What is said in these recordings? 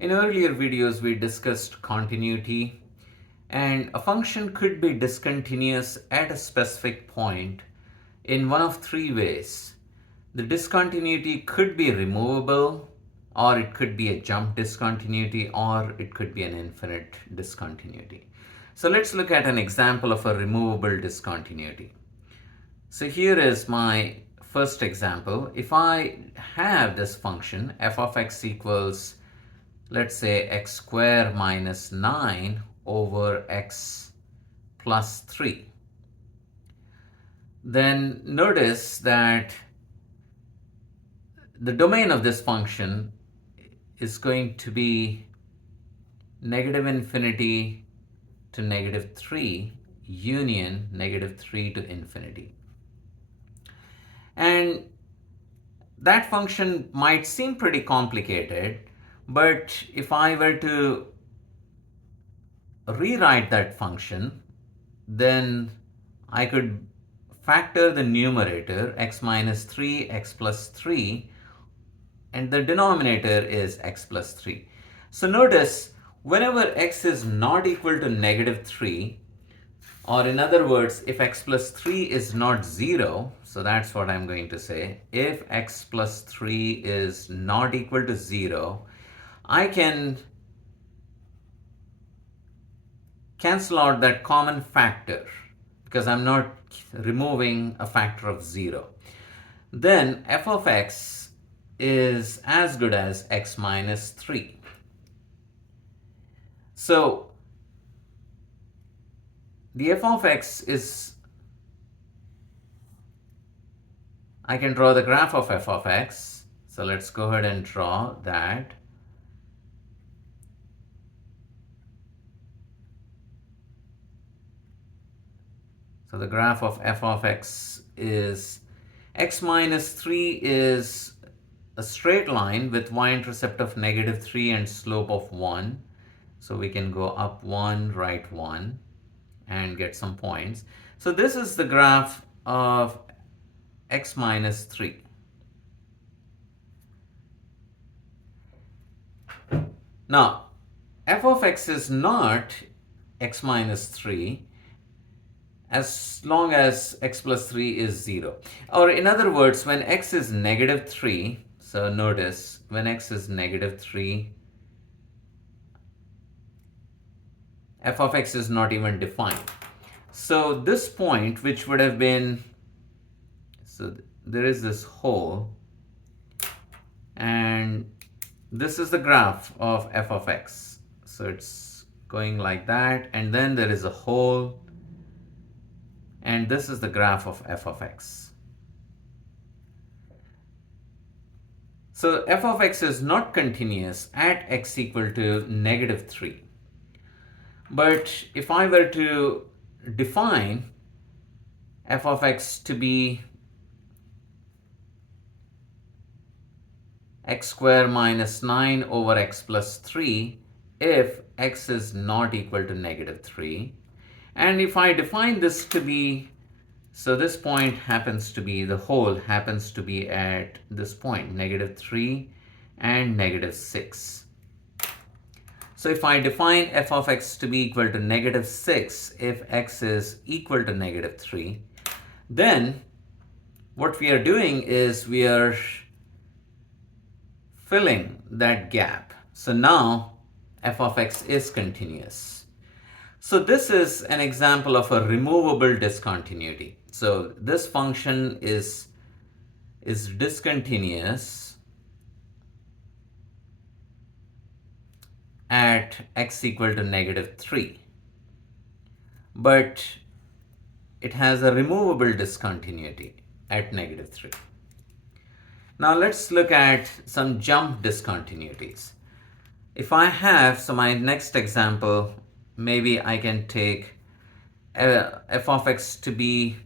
In earlier videos, we discussed continuity, and a function could be discontinuous at a specific point in one of three ways. The discontinuity could be removable, or it could be a jump discontinuity, or it could be an infinite discontinuity. So let's look at an example of a removable discontinuity. So here is my first example. If I have this function f of x equals, let's say, x squared minus 9 over x plus 3, then notice that the domain of this function is going to be negative infinity to negative 3 union negative 3 to infinity. And that function might seem pretty complicated, but if I were to rewrite that function, then I could factor the numerator x minus 3, x plus 3, and the denominator is x plus 3. So notice, whenever x is not equal to negative 3, or in other words, if x plus 3 is not 0, so that's what I'm going to say. If x plus 3 is not equal to 0, I can cancel out that common factor because I'm not removing a factor of 0. Then f of x is as good as x minus 3. So the f of x is, I can draw the graph of f of x. So let's go ahead and draw that. So the graph of f of x is x minus 3 is a straight line with y-intercept of negative 3 and slope of 1. So we can go up 1, right 1, and get some points. So this is the graph of x minus 3. Now, f of x is not x minus 3 as long as x plus 3 is 0. Or in other words, when x is negative 3, so notice, when x is negative 3, f of x is not even defined. So this point, which would have been, so there is this hole, and this is the graph of f of x. So it's going like that, and then there is a hole, and this is the graph of f of x. So f of x is not continuous at x equal to negative 3. But if I were to define f of x to be x squared minus 9 over x plus 3 if x is not equal to negative 3, and if I define this to be, so this point happens to be, the hole happens to be at this point, negative 3 and negative 6. So if I define f of x to be equal to negative 6 if x is equal to negative 3, then what we are doing is we are filling that gap. So now f of x is continuous. So this is an example of a removable discontinuity. So this function is discontinuous at x equal to negative 3, but it has a removable discontinuity at negative 3. Now let's look at some jump discontinuities. If I have, so my next example, maybe I can take f of x to be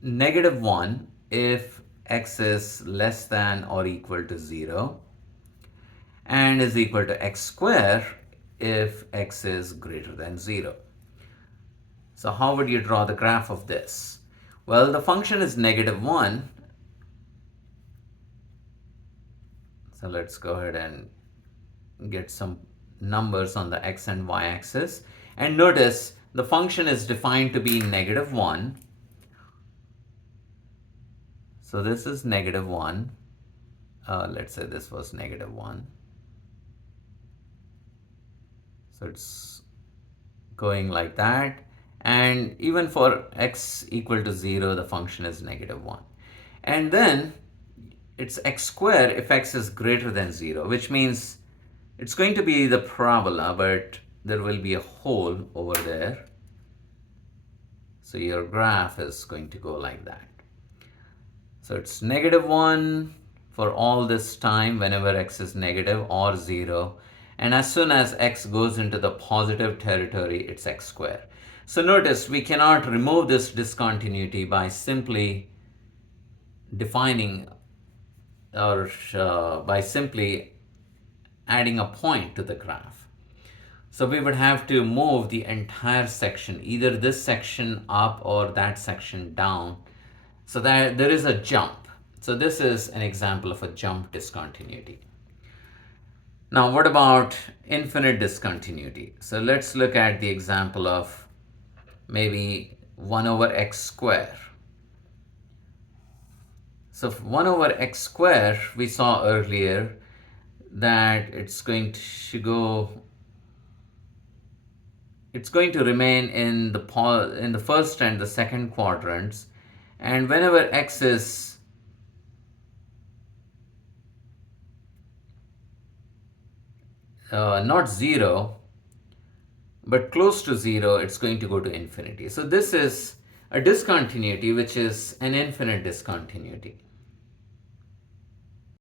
negative 1 if x is less than or equal to 0, and is equal to x squared if x is greater than 0. So how would you draw the graph of this? Well, the function is negative 1. So let's go ahead and get some numbers on the x and y axis. And notice the function is defined to be -1. So this is -1. Let's say this was -1. So it's going like that. And even for x equal to 0, the function is -1. And then it's x squared if x is greater than 0, which means it's going to be the parabola, but there will be a hole over there. So your graph is going to go like that. So it's -1 for all this time whenever x is negative or 0. And as soon as x goes into the positive territory, it's x squared. So notice we cannot remove this discontinuity by simply defining or by simply adding a point to the graph. So we would have to move the entire section, either this section up or that section down, so that there is a jump. So this is an example of a jump discontinuity. Now what about infinite discontinuity? So let's look at the example of maybe 1 over x squared. So 1 over x squared, we saw earlier that it's going to remain in the first and the second quadrants, and whenever x is not 0 but close to 0, it's going to go to infinity. So this is a discontinuity which is an infinite discontinuity.